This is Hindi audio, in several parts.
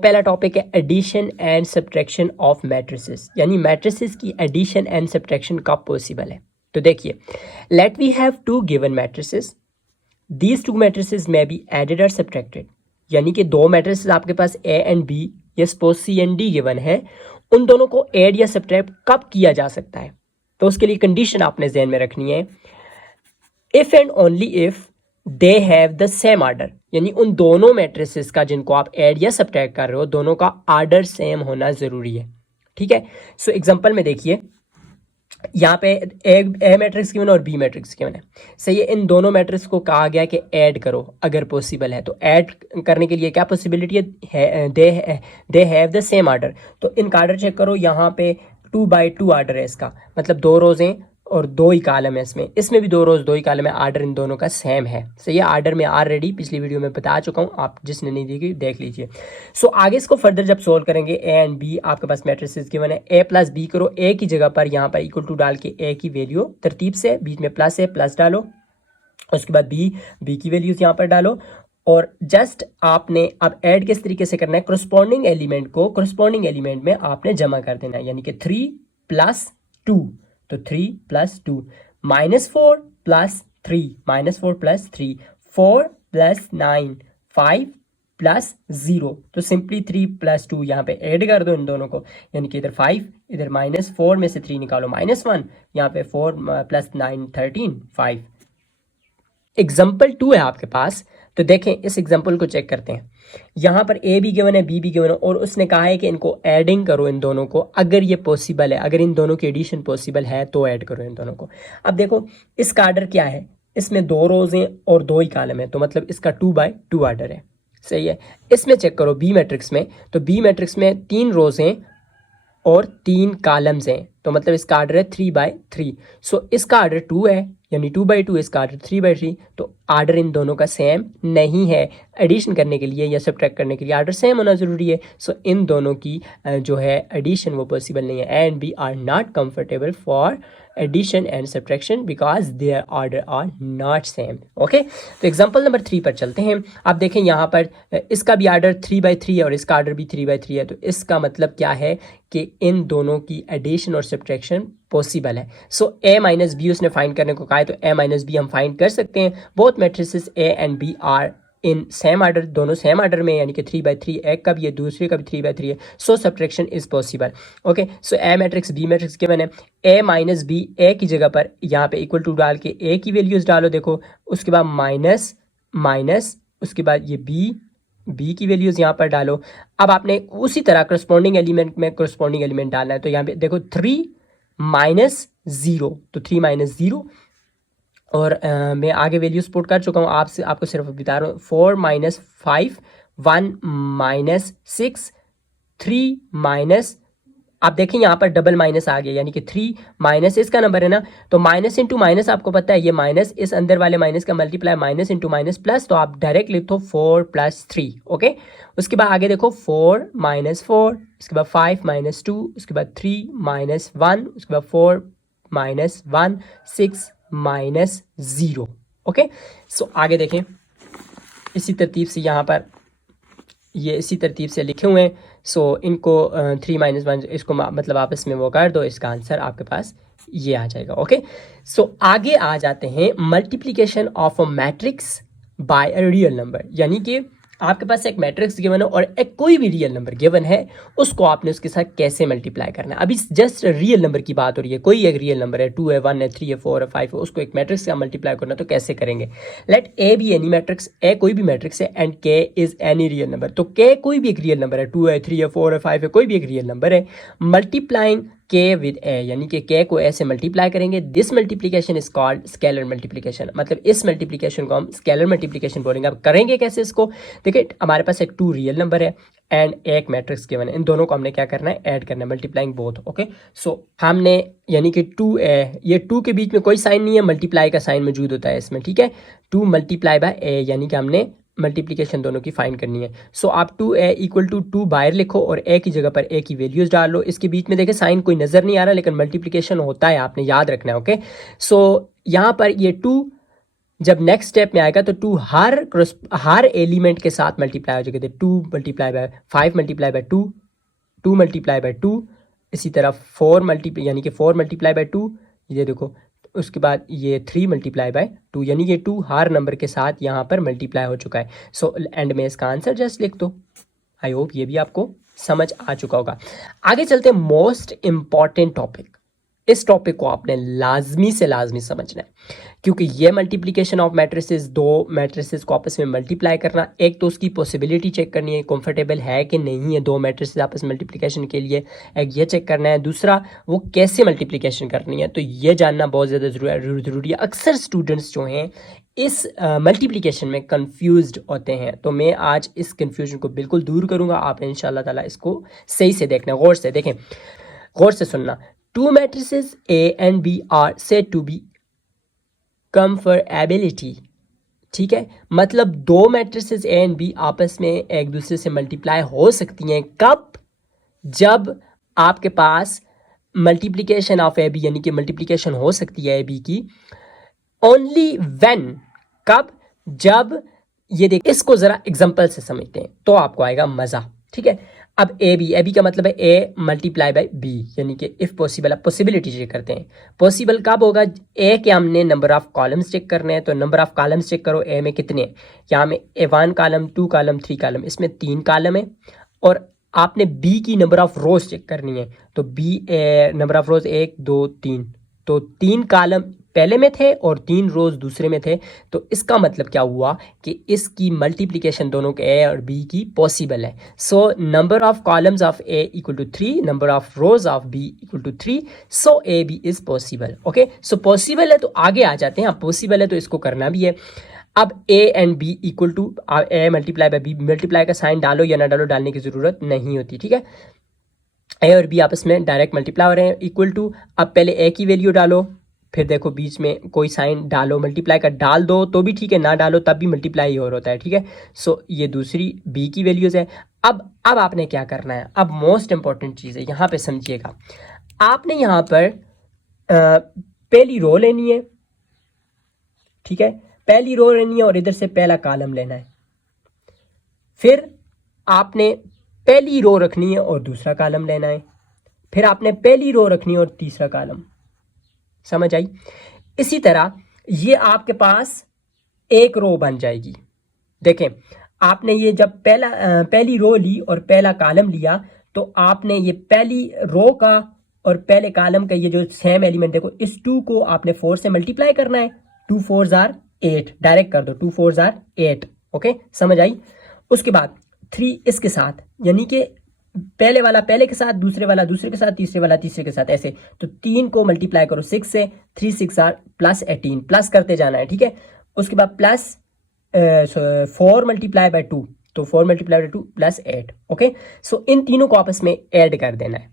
पहला टॉपिक है addition and subtraction of matrices, यानी मैट्रिसेस की एडिशन एंड सब्ट्रैक्शन कब पॉसिबल है। तो देखिए, let we have two given matrices, these two matrices में बी एडेड और सब्ट्रैक्टेड, यानी कि दो मैट्रिसेस आपके पास ए एंड बी या suppose C and D given है, उन दोनों को ऐड या सब्ट्रैक्ट कब किया जा सकता है। तो उसके लिए कंडीशन आपने ध्यान में रखनी है, if and only if they have the same order, यानी उन दोनों मैट्रिसेस का जिनको आप ऐड या सब्ट्रैक्ट कर रहे हो दोनों का आर्डर सेम होना जरूरी है। ठीक है, सो एग्जांपल में देखिए, यहाँ पे ए मैट्रिक्स गिवन और बी मैट्रिक्स गिवन है, सही है। इन दोनों मैट्रिक्स को कहा गया कि ऐड करो अगर पॉसिबल है। तो ऐड करने के लिए क्या पॉसिबिलिटी है, they have the same order. तो इनका आर्डर चेक करो, यहाँ पे 2/2 आर्डर है इसका, मतलब 2 रोज हैं और 2 ही कॉलम है इसमें भी 2 रोज 2 ही कॉलम है, आर्डर इन दोनों का सेम है। सही है, आर्डर में ऑलरेडी पिछली वीडियो में बता चुका हूँ, आप जिसने नहीं देखी देख लीजिए। सो आगे इसको फर्दर जब सोल्व करेंगे, ए एंड बी आपके पास मैट्रिसेस गिवन है, ए प्लस बी करो, ए की जगह पर यहाँ पर इक्वल टू डाल के ए की वैल्यू तरतीब से, बीच में प्लस है प्लस डालो, उसके बाद बी की वैल्यूज यहाँ पर डालो, और जस्ट आपने अब ऐड किस तरीके से करना है, करस्पॉन्डिंग एलिमेंट को करस्पॉन्डिंग एलिमेंट में आपने जमा कर देना है, यानी कि 3 + 2, तो 3 + 2 -4 + 3 -4 + 3 4 + 9 5 + 0, तो सिंपली 3 + 2 यहाँ पे ऐड कर दो इन दोनों को, यानी कि इधर 5, इधर -4 में से 3 निकालो -1, यहाँ पे 4 + 9 13 5। एग्जाम्पल 2 है आपके पास, तो देखें इस एग्जाम्पल को चेक करते हैं। यहाँ पर ए भी गिवन है, बी भी गिवन है, और उसने कहा है कि इनको एडिंग करो इन दोनों को, अगर ये पॉसिबल है, अगर इन दोनों की एडिशन पॉसिबल है तो ऐड करो इन दोनों को। अब देखो इसका आर्डर क्या है, इसमें 2 रोज हैं और 2 ही कॉलम है, तो मतलब इसका 2/2 आर्डर है। सही है, इसमें चेक करो बी मैट्रिक्स में, तो बी मैट्रिक्स में 3 रोज हैं और 3 कॉलम्स हैं, तो मतलब इसका आर्डर है 3/3। सो इसका आर्डर 2 है, यानी 2/2, इसका आर्डर 3/3, तो आर्डर इन दोनों का सेम नहीं है। एडिशन करने के लिए या सब्ट्रैक्ट करने के लिए आर्डर सेम होना जरूरी है। सो इन दोनों की जो है एडिशन वो पॉसिबल नहीं है, and B are not comfortable for addition and subtraction because their order are not same. Okay, तो एग्जाम्पल नंबर 3 पर चलते हैं। आप देखें यहाँ पर इसका भी आर्डर 3/3 है और इसका आर्डर भी 3/3 है, तो इसका मतलब क्या है कि इन दोनों की एडिशन और सब्ट्रैक्शन पॉसिबल है। सो ए माइनस बी उसने फाइंड करने को कहा है, तो ए माइनस बी हम फाइंड कर सकते हैं। Both matrices A and B are in same order, दोनों सेम आर्डर में, यानी कि 3/3, एक का भी है दूसरे का भी 3/3 है, so subtraction is possible. Okay, so A matrix B matrix के मैंने ए माइनस बी, ए की जगह पर यहाँ पे इक्वल टू डाल के ए की वैल्यूज डालो, देखो उसके बाद माइनस माइनस, उसके बाद ये बी की वैल्यूज यहाँ पर डालो। अब आपने उसी तरह करस्पॉन्डिंग एलिमेंट में करस्पॉन्डिंग एलिमेंट डालना है, तो यहाँ पे देखो 3 - 0, तो 3 - 0, और मैं आगे वैल्यूज पुट कर चुका हूँ, आपको सिर्फ बता रहा हूँ। 4 - 5 1 - 6 3 आप देखें यहाँ पर डबल माइनस आ गया, यानी कि 3 माइनस इसका नंबर है ना, तो माइनस इंटू माइनस आपको पता है, ये माइनस इस अंदर वाले माइनस का multiply, minus into minus plus, तो आप डायरेक्ट लिखो 4 + 3। ओके, उसके बाद आगे देखो 4 - 4, उसके बाद 5 - 2, उसके बाद 3 - 1, उसके बाद 4 - 1 6 - 0। ओके, सो आगे देखें इसी तरतीब से, यहाँ पर ये इसी तरतीब से लिखे हुए हैं। सो इनको 3 - 1 इसको मतलब आपस में वो कर दो, इसका आंसर आपके पास ये आ जाएगा। ओके, सो आगे आ जाते हैं multiplication of a matrix bye a real number, यानी कि आपके पास एक मैट्रिक्स गिवन है और एक कोई भी रियल नंबर गिवन है, उसको आपने उसके साथ कैसे मल्टीप्लाई करना है। अभी जस्ट रियल नंबर की बात हो रही है, कोई एक रियल नंबर है, 2 है 1 है 3 है 4 है 5 है, उसको एक मैट्रिक्स का मल्टीप्लाई करना, तो कैसे करेंगे। Let A B any matrix, A कोई भी मैट्रिक्स है एंड के इज एनी रियल नंबर, तो के कोई भी एक रियल नंबर है, 2 है 3 है 4 है 5 है, कोई भी एक रियल नंबर है। मल्टीप्लाइंग के विद ए, यानी कि के को ए से मल्टीप्लाई करेंगे, this multiplication is called scalar multiplication, मतलब इस मल्टीप्लिकेशन को हम स्केलर मल्टीप्लिकेशन बोलेंगे। अब करेंगे कैसे इसको, देखिए हमारे पास एक 2 रियल नंबर है एंड एक मैट्रिक्स गिवन है, इन दोनों को हमने क्या करना है, ऐड करना है, मल्टीप्लाइंग बोथ। ओके, सो हमने यानी कि 2 ए, ये 2 के बीच में कोई साइन नहीं है, मल्टीप्लाई का साइन मौजूद होता है इसमें, ठीक है। 2 × ए, यानी कि हमने मल्टीप्लिकेशन दोनों की फाइंड करनी है। सो आप 2a = 2 बाहर लिखो और a की जगह पर a की वैल्यूज डाल लो। इसके बीच में देखें साइन कोई नजर नहीं आ रहा, लेकिन मल्टीप्लिकेशन होता है, आपने याद रखना है। ओके, सो यहाँ पर ये 2 जब नेक्स्ट स्टेप में आएगा तो 2 हर एलिमेंट के साथ मल्टीप्लाई हो जाएगा। 2 multiply by 5 multiply by 2, 2 multiply by 2, इसी तरह 4 मल्टीप्लाई यानी कि 4 मल्टीप्लाई बाय 2, ये देखो। उसके बाद ये 3 मल्टीप्लाई बाय 2, यानी ये 2 हर नंबर के साथ यहाँ पर मल्टीप्लाई हो चुका है। सो एंड में इसका आंसर जस्ट लिख दो। आई होप ये भी आपको समझ आ चुका होगा। आगे चलते हैं मोस्ट इम्पॉर्टेंट टॉपिक। इस टॉपिक को आपने लाजमी से लाजमी समझना है, क्योंकि ये मल्टीप्लिकेशन ऑफ मैट्रिसेस, दो मैट्रिसेस को आपस में मल्टीप्लाई करना, एक तो उसकी पॉसिबिलिटी चेक करनी है, कंफर्टेबल है कि नहीं है दो मैट्रिसेस आपस में मल्टीप्लिकेशन के लिए, एक ये चेक करना है, दूसरा वो कैसे मल्टीप्लिकेशन करनी है। तो ये जानना बहुत ज़्यादा ज़रूरी है। अक्सर स्टूडेंट्स जो हैं इस मल्टीप्लिकेशन में कंफ्यूज्ड होते हैं, तो मैं आज इस कंफ्यूजन को बिल्कुल दूर करूँगा। आप इंशाल्लाह ताला इसको सही से देखना, गौर से देखें, गौर से सुनना। Two matrices A and B are said to be comparability। ठीक है, मतलब दो मैट्रिसेस A and B आपस में एक दूसरे से मल्टीप्लाई हो सकती हैं। कब? जब आपके पास मल्टीप्लिकेशन ऑफ AB यानी कि मल्टीप्लिकेशन हो सकती है AB की ओनली व्हेन, कब? जब ये देख, इसको जरा एग्जांपल से समझते हैं तो आपको आएगा मजा। ठीक है, अब ए बी का मतलब है ए मल्टीप्लाई बाय बी, यानी कि इफ पॉसिबल, अब पॉसिबिलिटी चेक करते हैं। पॉसिबल कब होगा? ए के हमने नंबर ऑफ कॉलम्स चेक करने हैं, तो नंबर ऑफ कॉलम्स चेक करो ए में कितने हैं। यहाँ में ए 1 कॉलम, 2 कॉलम, 3 कॉलम, इसमें 3 कॉलम है। और आपने बी की नंबर ऑफ रोज चेक करनी है, तो बी नंबर ऑफ रोज 1 2 3, तो 3 कॉलम पहले में थे और 3 रोज दूसरे में थे। तो इसका मतलब क्या हुआ कि इसकी मल्टीप्लिकेशन दोनों के ए और बी की पॉसिबल है। So number of columns of A equal to 3, number of rows of B equal to 3, so A B is possible. Okay, so possible है तो आगे आ जाते हैं। अब पॉसिबल है तो इसको करना भी है। अब A and B equal to A multiply by B, multiply का साइन डालो या ना डालो, डालने की जरूरत नहीं होती। ठीक है, ए और बी आपस में डायरेक्ट मल्टीप्लाई हो रहे हैं, इक्वल टू। अब पहले ए की वैल्यू डालो, फिर देखो बीच में कोई साइन डालो, मल्टीप्लाई का डाल दो तो भी ठीक है, ना डालो तब भी मल्टीप्लाई हो होता है। ठीक है, सो ये दूसरी बी की वैल्यूज है। अब आपने क्या करना है? अब मोस्ट इंपॉर्टेंट चीज़ है, यहाँ पे समझिएगा। आपने यहाँ पर पहली रो लेनी है। ठीक है, पहली रो लेनी है और इधर से पहला कॉलम लेना है। फिर आपने पहली रो रखनी है और दूसरा कॉलम लेना है। फिर आपने पहली रो रखनी है और तीसरा कॉलम। समझ आई? इसी तरह ये आपके पास एक रो बन जाएगी। देखें, आपने ये जब पहली रो ली और पहला कॉलम लिया, तो आपने ये पहली रो का और पहले कॉलम का ये जो सेम एलिमेंट, देखो इस 2 को आपने 4 से मल्टीप्लाई करना है। 2 4s are 8, डायरेक्ट कर दो, 2 4s are 8। ओके, समझ आई? उसके बाद 3 इसके साथ, यानी कि पहले वाला पहले के साथ, दूसरे वाला दूसरे के साथ, तीसरे वाला तीसरे के साथ, ऐसे। तो 3 को मल्टीप्लाई करो 6 से, 3 6 आर प्लस 18, प्लस करते जाना है। ठीक है, उसके बाद प्लस 4 मल्टीप्लाई बाय 2, तो 4 मल्टीप्लाई बाय 2 प्लस 8। ओके, सो इन तीनों को आपस में ऐड कर देना है।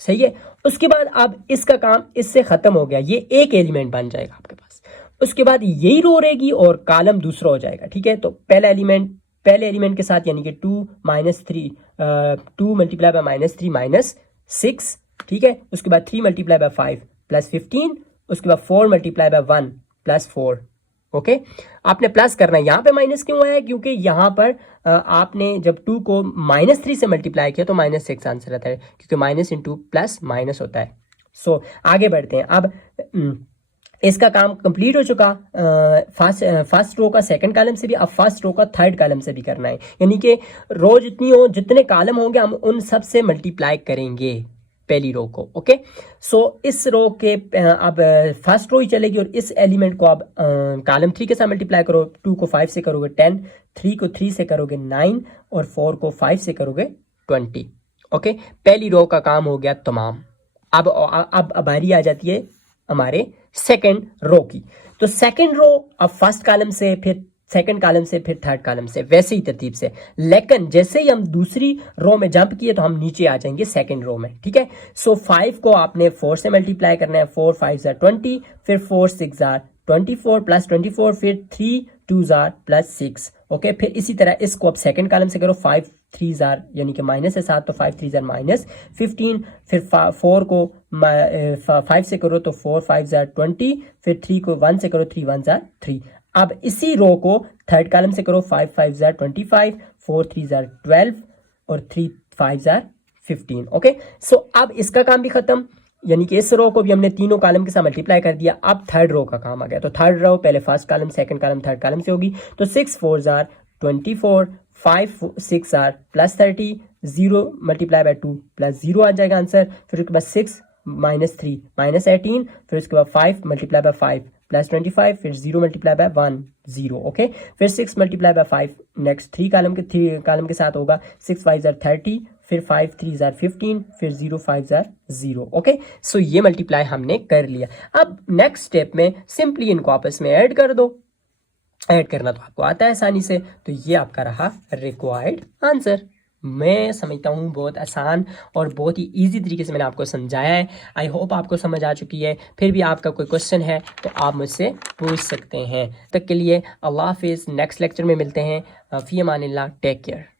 सही है, उसके बाद अब इसका काम इससे खत्म हो गया, ये एक एलिमेंट बन जाएगा आपके पास। उसके बाद यही रो रहेगी और कॉलम दूसरा हो जाएगा। ठीक है, तो पहले एलिमेंट के साथ, यानी कि 2 -3, 2 मल्टीप्लाई बाय -3 -6। ठीक है, उसके बाद 3 मल्टीप्लाई बाय 5 प्लस 15, उसके बाद 4 मल्टीप्लाई बाय 1 प्लस 4। ओके, आपने प्लस करना है। यहाँ पे माइनस क्यों आया? क्योंकि यहाँ पर आपने जब 2 को -3 से मल्टीप्लाई किया तो -6 आंसर आता है, क्योंकि माइनस इंटू प्लस माइनस होता है। सो आगे बढ़ते हैं। अब इसका काम कंप्लीट हो चुका। फर्स्ट रो का सेकंड कॉलम से भी, अब फर्स्ट रो का थर्ड कॉलम से भी करना है, यानी कि रो जितनी हो, जितने कॉलम होंगे हम उन सब से मल्टीप्लाई करेंगे पहली रो को। ओके, सो इस रो के अब फर्स्ट रो ही चलेगी और इस एलिमेंट को अब कॉलम 3 के साथ मल्टीप्लाई करो। 2 को 5 से करोगे 10, 3 को 3 से करोगे 9 और 4 को 5 से करोगे 20। ओके, पहली रो का काम हो गया तमाम। अब बारी आ जाती है हमारे सेकंड रो की। तो सेकंड रो अब फर्स्ट कॉलम से, फिर सेकंड कॉलम से, फिर थर्ड कॉलम से, वैसे ही तरतीब से। लेकिन जैसे ही हम दूसरी रो में जंप किए तो हम नीचे आ जाएंगे सेकंड रो में। ठीक है, सो 5 को आपने 4 से मल्टीप्लाई करना है। 4 5s are 20, फिर 4 6s are 24 प्लस 24, फिर 3 2s are प्लस 6। ओके, फिर इसी तरह इसको अब सेकंड कॉलम से करो। 5 3s are, यानी कि माइनस है 7, तो 5 3s are -15। फिर 4 को 5 से करो तो 4 5s are 20, फिर 3 को 1 से करो, 3 1s are 3। अब इसी रो को थर्ड कॉलम से करो, 5 5 जार 25, 4 3 जार 12 और 3 5 जार 15। ओके, सो अब इसका काम भी खत्म, यानी कि इस रो को भी हमने तीनों कॉलम के साथ मल्टीप्लाई कर दिया। अब थर्ड रो का काम आ गया, तो थर्ड रो पहले first column second column third column से होगी। तो 6 4 jar 24, 5 6 jar plus 30, 0 multiply by 2 plus 0 आ जाएगा आंसर। फिर उसके बाद 6 माइनस 3 माइनस 18, फिर उसके बाद 5 मल्टीप्लाई बाय 5 प्लस 25, फिर 0 मल्टीप्लाई बाय 1 0। ओके, फिर 6 multiply by 5 next three column के साथ होगा, 6 5 जार 30, फिर 5 3 जार 15, फिर 0 5 जार 0। ओके, सो ये मल्टीप्लाई हमने कर लिया। अब नेक्स्ट स्टेप में सिंपली इनको आपस में ऐड कर दो। ऐड करना तो आपको आता है आसानी से, तो ये आपका रहा रिक्वायर्ड आंसर। मैं समझता हूँ बहुत आसान और बहुत ही इजी तरीके से मैंने आपको समझाया है। आई होप आपको समझ आ चुकी है। फिर भी आपका कोई क्वेश्चन है तो आप मुझसे पूछ सकते हैं। तब तक के लिए अल्लाह हाफिज़, नेक्स्ट लेक्चर में मिलते हैं। फ़ी अमानिल्लाह, टेक केयर।